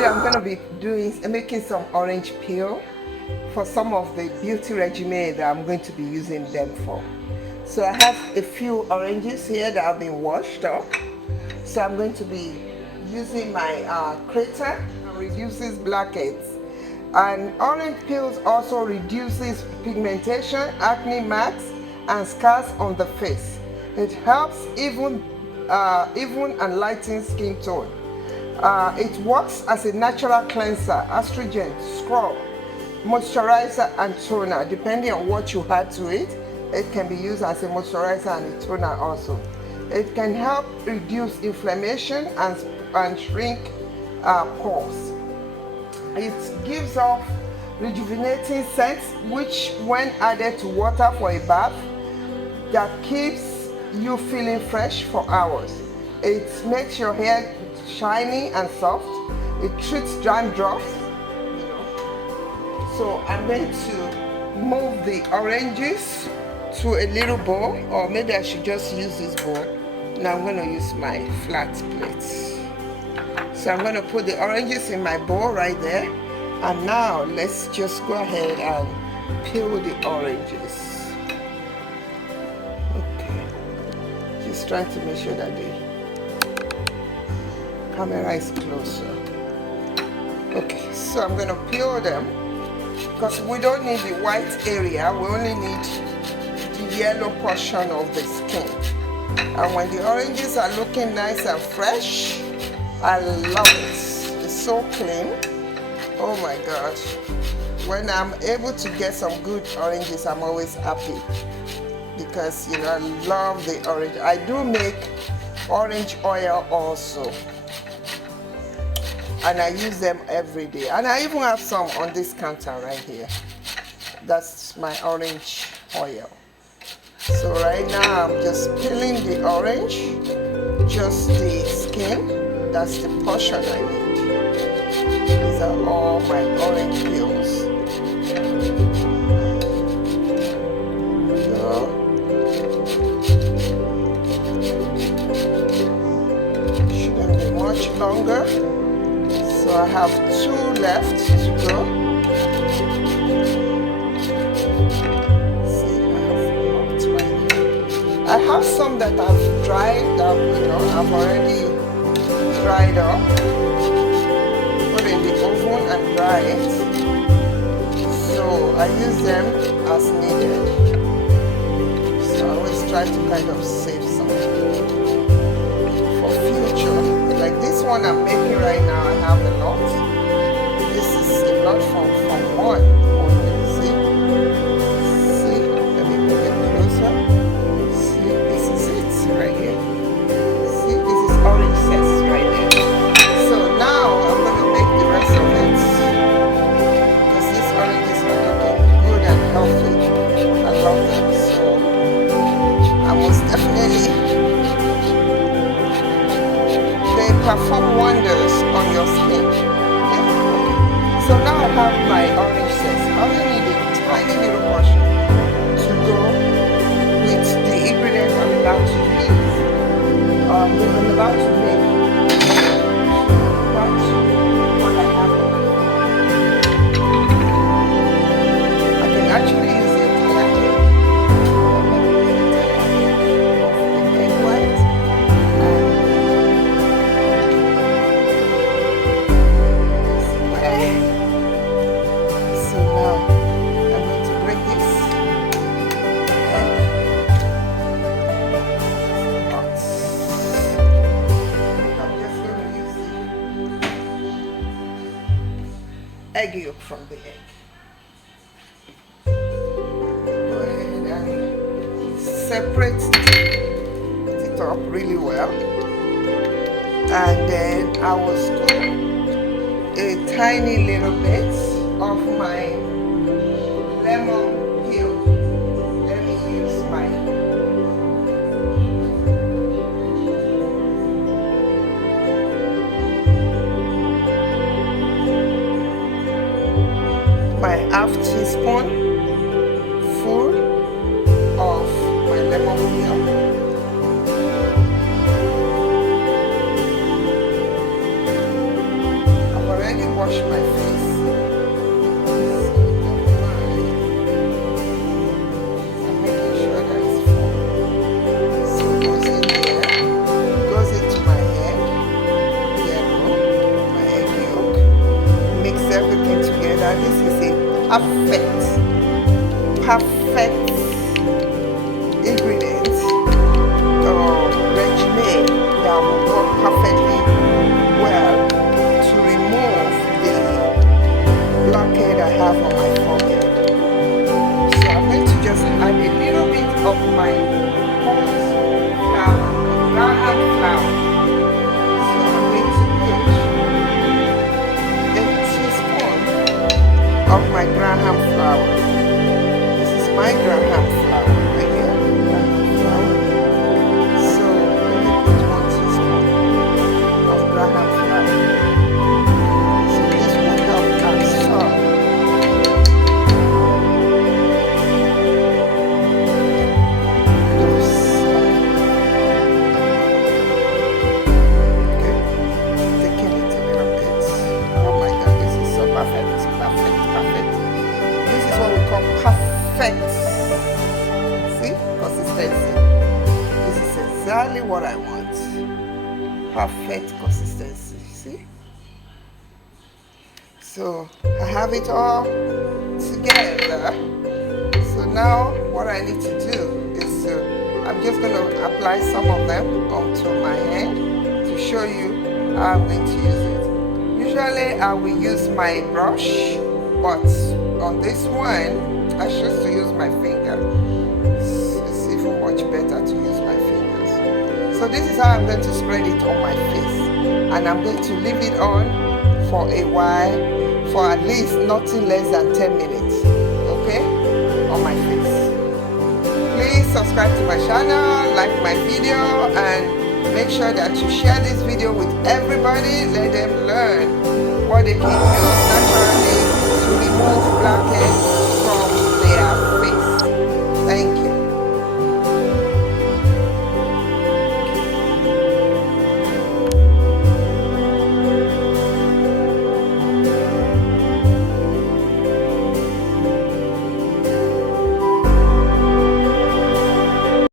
Today I'm going to be making some orange peel for some of the beauty regimen that I'm going to be using them for. So I have a few oranges here that have been washed up. So I'm going to be using my crater and reduces blackheads. And orange peels also reduces pigmentation, acne marks, and scars on the face. It helps even and lighten skin tone. It works as a natural cleanser, astringent, scrub, moisturizer, and toner. Depending on what you add to it, it can be used as a moisturizer and a toner also. It can help reduce inflammation and shrink pores. It gives off rejuvenating scents, which when added to water for a bath, that keeps you feeling fresh for hours. It makes your hair shiny and soft. It treats dandruff. So I'm going to move the oranges to a little bowl, or maybe I should just use this bowl. Now I'm going to use my flat plate. So I'm going to put the oranges in my bowl right there. And now let's just go ahead and peel the oranges. Okay. Just trying to make sure that the camera is closer. Okay, so I'm going to peel them because we don't need the white area. We only need the yellow portion of the skin. And when the oranges are looking nice and fresh, I love it. It's so clean. Oh my gosh. When I'm able to get some good oranges, I'm always happy. Because, you know, I love the orange. I do make orange oil also. And I use them every day. And I even have some on this counter right here. That's my orange oil. So right now I'm just peeling the orange, just the skin. That's the portion I need. These are all my orange peels. So, shouldn't be much longer. So I have 2 left to go. See, I have some that I've dried up, you know, I've already dried up. Put in the oven and dry it. So I use them as needed. So I always try to kind of save some for future. Like this one I'm making right now, I have a lot. This is a lot from one only. See? Let me move it closer. See, this is it right here. See, this is orange zest right there. So now I'm going to make the rest of it. Because these oranges are looking good and healthy. I love them. So I most definitely, they perform wonders on your skin. Yeah? So now I have my orange zest. I only need a tiny little portion to go with the ingredients I'm about to use. I'm about to make. But what I have, I can actually use the entire cake. Of the egg white. So now I'm going to break this egg. I'm just going to use the egg yolk from the egg. Go ahead and separate it up really well. And then I will scoop a tiny little bit of my lemon peel. Let me use my half teaspoon full of my lemon peel. I've already perfect ingredients or regimen that will work perfectly well to remove the blackhead I have on my forehead. So I'm going to just add a little bit of my whole flour, graham flour. So I'm going to put a teaspoon of my graham flour. This is my graham flour right here. Graham flour. So let me put 1 teaspoon of graham flour. So this will help absorb those. Okay, taking it a little bit. Oh my God, this is so perfect, perfect, perfect. This is what we call perfect. See, consistency. This is exactly what I want. Perfect consistency. See? So I have it all together. So now what I need to do is I'm just going to apply some of them onto my hand to show you how I'm going to use it. Usually I will use my brush, but on this one I choose to use my finger. It's even much better to use my fingers. So this is how I'm going to spread it on my face, and I'm going to leave it on for a while, for at least nothing less than 10 minutes, okay, on my face. Please subscribe to my channel, like my video, and make sure that you share this video with everybody. Let them learn what they can use